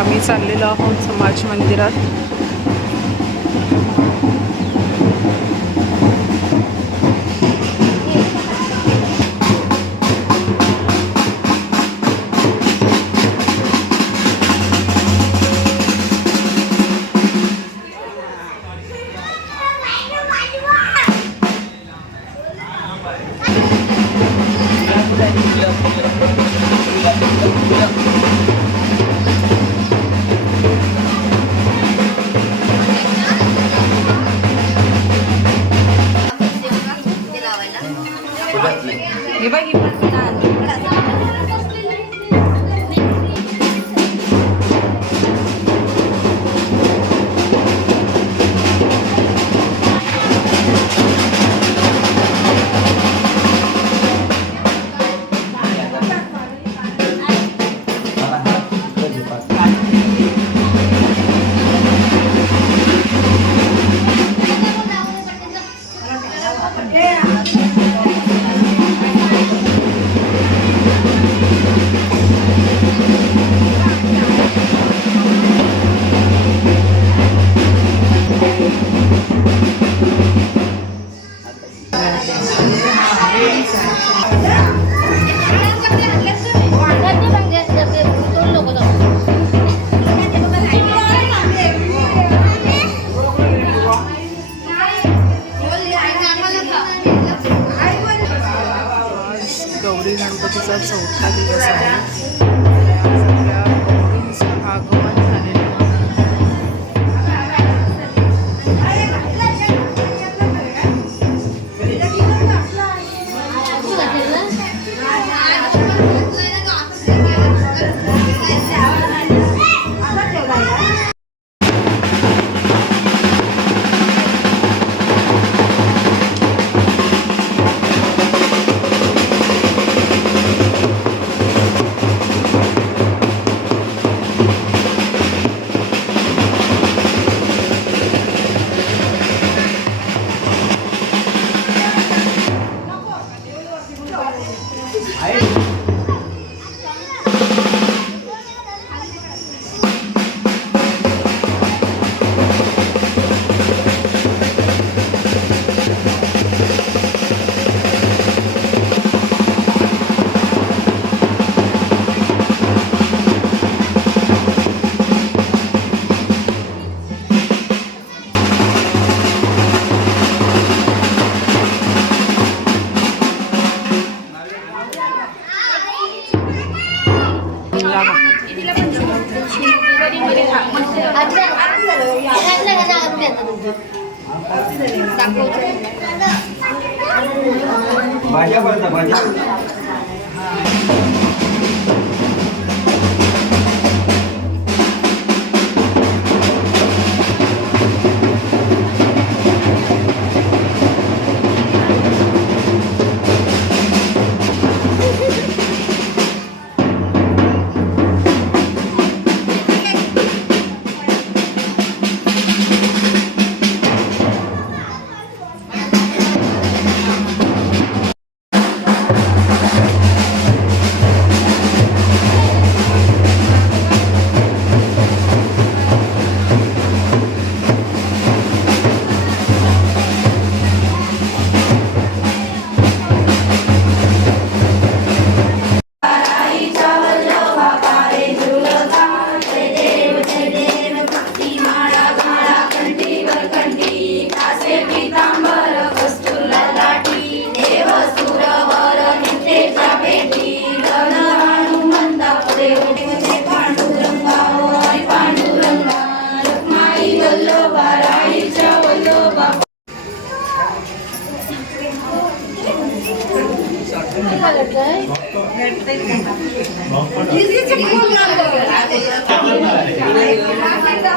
आम्ही चाललेलो आहोत समाज मंदिरात. हे बघ ही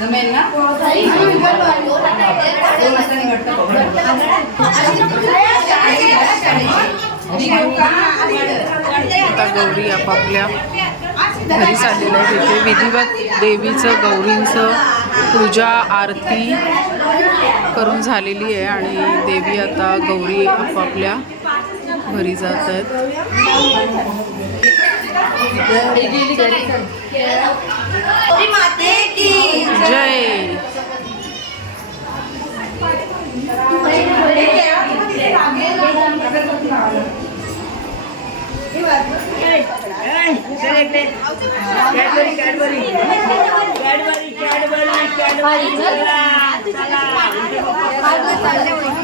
जमेल ना? आता गौरी आपापल्या घरी चाललेल्या आहेत इथे. विधिवत देवीचं गौरींचं पूजा आरती करून झालेली आहे आणि देवी आता गौरी आपापल्या घरी जात आहेत. जय कॅडबरी कॅडबरी कॅडबरी एक किलो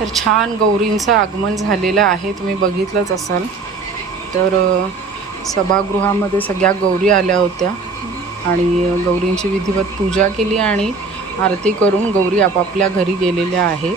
तर छान गौरींचं आगमन झालेलं आहे. तुम्ही बघितलंच असाल. तर सभागृहामध्ये सगळ्या गौरी आल्या होत्या आणि गौरींची विधिवत पूजा केली आणि आरती करून गौरी आपापल्या घरी गेलेल्या आहेत.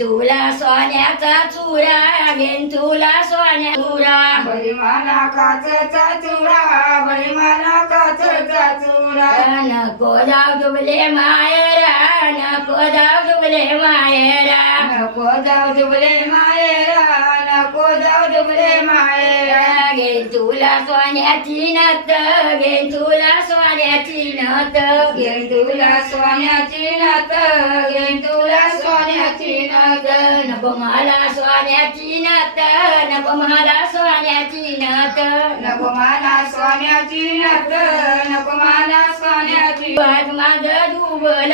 तुला सोन्याचा चुरा घेन तुला सोन्या चुरा. बळी मला काचचा चुरा मला काचचा चुरा. नको जाऊ दुबले मायरा नको जाऊ दुबले मायेरा नको जाऊ दुबले मायेरा नको जाऊ दुबले मायेरा घेन तुला सोन्याची नत घेन तुला सोन्याची नत घेईन तुला सोन्याची नत घेईन तुला सोन्याची नत नको मला सोन्याची नत नको मला सोन्याची नत. नको मला सोन्याची नत नको मला सोन्याची माझ माझं दुबल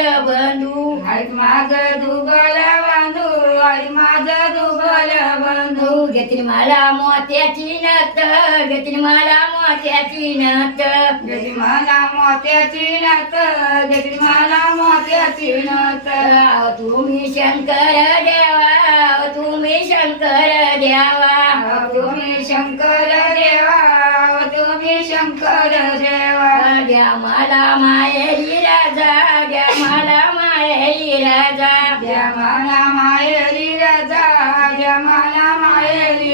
बंधू आहेत माझं दुबल बंधू आहेत माझं दुबल बंधू. घेतील मला मोत्याची नत घेतील मला मोत्याची नत गेली मला मोत्याची नात गेली मला मोत्याची नात तुम्ही शंकर देवा तुम्ही शंकर देवा. तुम्ही शंकर देवा तुम्ही शंकर देवा. द्या मला मायेरी राजा द्या मला राजा जमाला मायली राजा जमाला मायली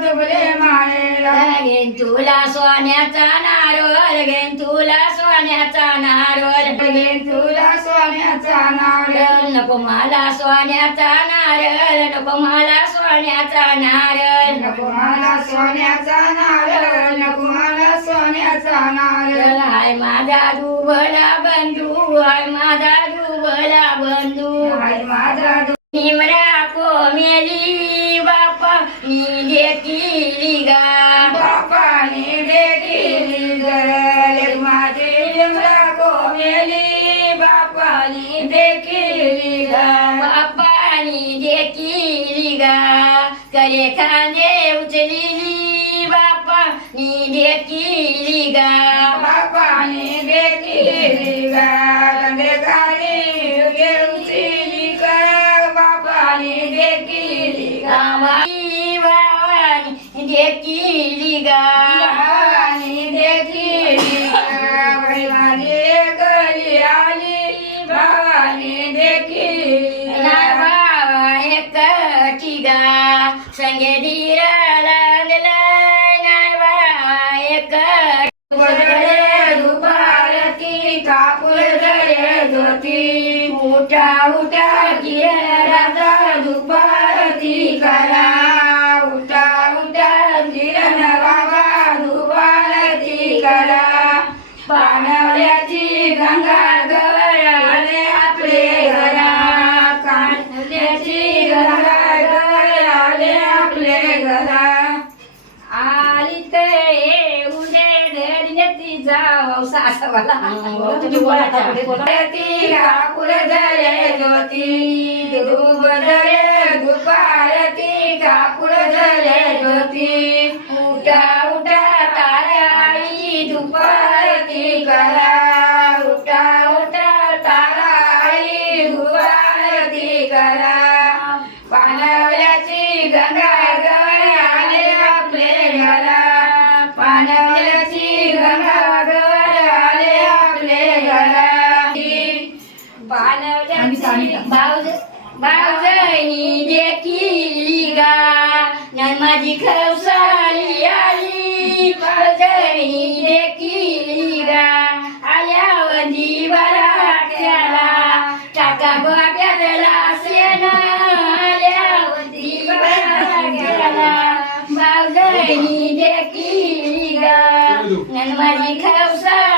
दुबले मायेरा घेन तुला सोन्याचा नारळ घेन तुला सोन्याचा नारळ. घेईन तुला सोन्याचा नारळ. नको मला सोन्याचा नारळ नको मला सोन्याचा नारळ. नको मला सोन्याचा नारळ नको मला सोन्याचा नारळ. हाय माझा दुबला बंधू हाय माझा दुबला बंधू. हाय माझा निमरा कोमेली बापा मी देखील गा. बापाने देखील गरल माझी लिमरा कोमेली बापाने देखील गरल बापानी देखील गा. करे खांदे उचलिली बापा नी देखील गा. बापाने देखील गरल देखील उठा उठा किरण राजा दुपारती करा. उठा उठा किरण बाबा दुपारती करा. पाण्याची गंगा बोला ती कापूर जळे ज्योती धूप जळे दुपारती कापूर जळे ज्योती. उठा उठा गा नन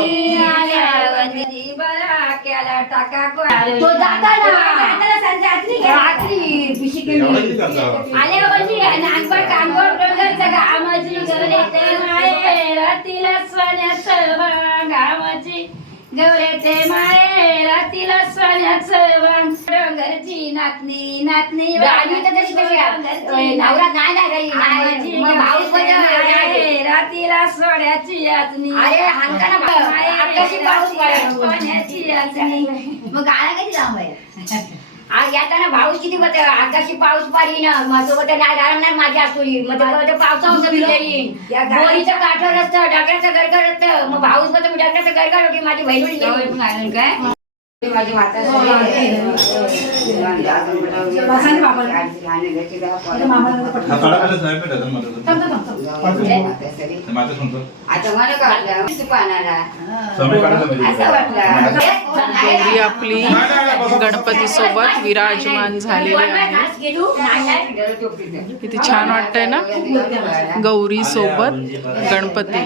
केला टाका तो रात्री पिशी केली. आले वर्षी नागपड कानगोड डोंगरचं गामाची गवऱ्याचे माळे रातीला सोन्याचं गामाची गवऱ्याचे माळे रातीला सोन्याचं डोंगरची नातनी नातनी नवरा नाही नाही रातीला सोड्याची यातनी अरे पाऊस पाण्याची यातनी मग गाणं कधी आहे? आज येताना भाऊस किती मग आकाशी पाऊस पारी ना मग सोबत नाही घालणार माझी आसुरी. मग पावसावर येईन बोरीचं काठर असतं डाकऱ्याचं गरगर असतं मग भाऊस मग मी डाकऱ्याचं गरगर होती माझी बहिणी काय माझी माता गौरी आपली गणपती सोबत विराजमान झालेली आहे. किती छान वाटतंय ना? गौरी सोबत गणपती.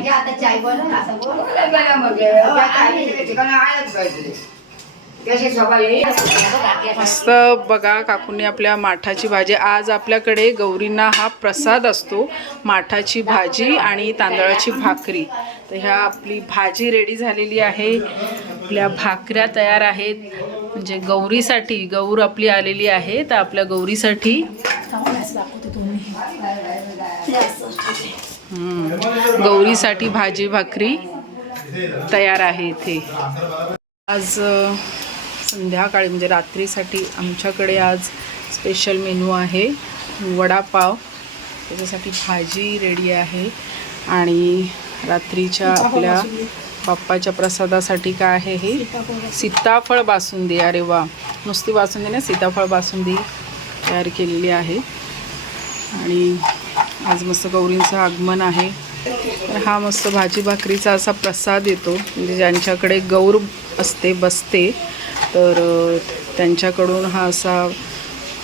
मस्त बघा काकूंनी आपल्या माठाची भाजी. आज आपल्याकडे गौरींना हा प्रसाद असतो माठाची भाजी आणि तांदळाची भाकरी. तर ह्या आपली भाजी रेडी झालेली आहे. आपल्या भाकऱ्या तयार आहेत. म्हणजे गौरीसाठी गौर आपली आलेली आहे. तर आपल्या गौरीसाठी गौरीसाठी भाजी भाकरी तयार आहे इथे. आज संध्याकाळी म्हणजे रात्रीसाठी आमच्याकडे आज स्पेशल मेनू आहे वडापाव. त्याच्यासाठी भाजी रेडी आहे. आणि रात्रीच्या आपल्या बाप्पाच्या प्रसादासाठी काय आहे हे? सीताफळ बासुंदी. अरे वा! नुसती बासुंदी ना सीताफळ बासुंदी तयार केलेली आहे. आणि आज मस्त गौरींचं आगमन आहे. तर हा मस्त भाजी भाकरीचा असा प्रसाद येतो. म्हणजे ज्यांच्याकडे गौर असते बसते तर त्यांच्याकडून हा असा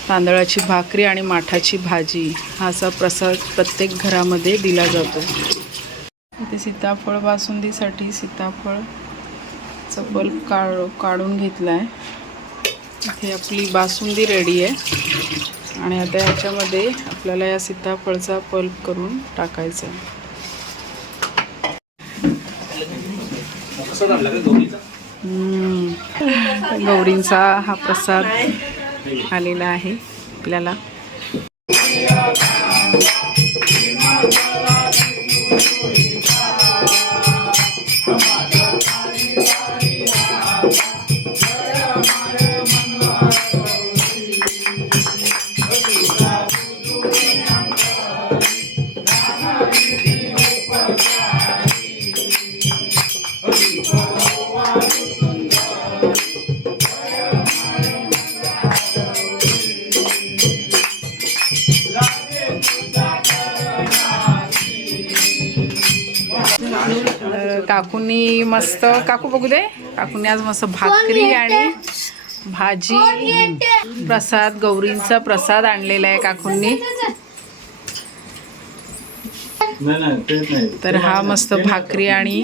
तांदळाची भाकरी आणि माठाची भाजी हा असा प्रसाद प्रत्येक घरामध्ये दिला जातो. इथे सीताफळ बासुंदीसाठी सीताफळचा बल्ब काढ काढून घेतला आहे इथे आपली बासुंदी रेडी आहे. आणि आता ह्याच्यामध्ये आपल्याला या सीताफळचा पल्प करून टाकायचा आहे. गौरींचा हा प्रसाद आलेला आहे आपल्याला. मस्त काकू बघू दे. काकूंनी आज मस्त भाकरी आणि भाजी. प्रसाद गौरींचा प्रसाद आणलेला आहे काकूंनी. तर हा मस्त भाकरी आणि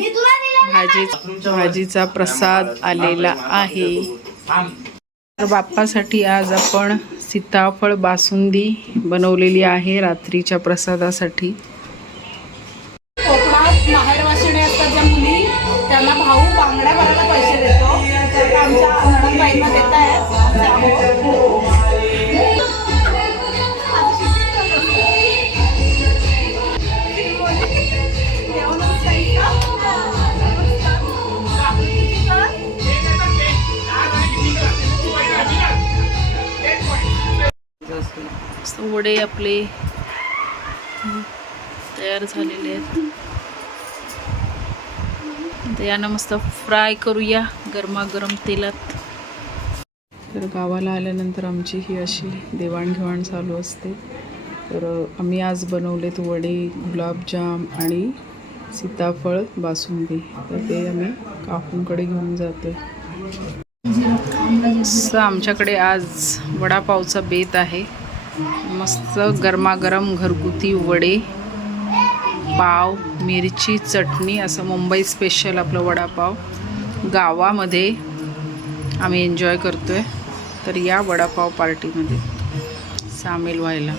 भाजी भाजीचा प्रसाद आलेला आहे. तर बाप्पासाठी आज आपण सीताफळ बासुंदी बनवलेली आहे रात्रीच्या प्रसादासाठी. त्यांना भाऊ बांगड्या भरायला पैसे देतो. तर आमच्या देत आहेत वडे आपले तयार झालेले आहेत. तर यांना मस्त फ्राय करूया गरमागरम तेलात. तर गावाला आल्यानंतर आमची ही अशी देवाणघेवाण चालू असते. तर आम्ही आज बनवलेत वडे गुलाबजाम आणि सीताफळ बासुंदी. तर ते आम्ही काकूंकडे घेऊन जातो असं आमच्याकडे आज वडापावचा बेत आहे. मस्त गरमागरम घरगुती वडे. पाव मिरची चटणी असं मुंबई स्पेशल आपलं वडापाव. गावामध्ये आम्ही एन्जॉय करतो आहे तर या वडापाव पार्टीमध्ये सामील व्हायला.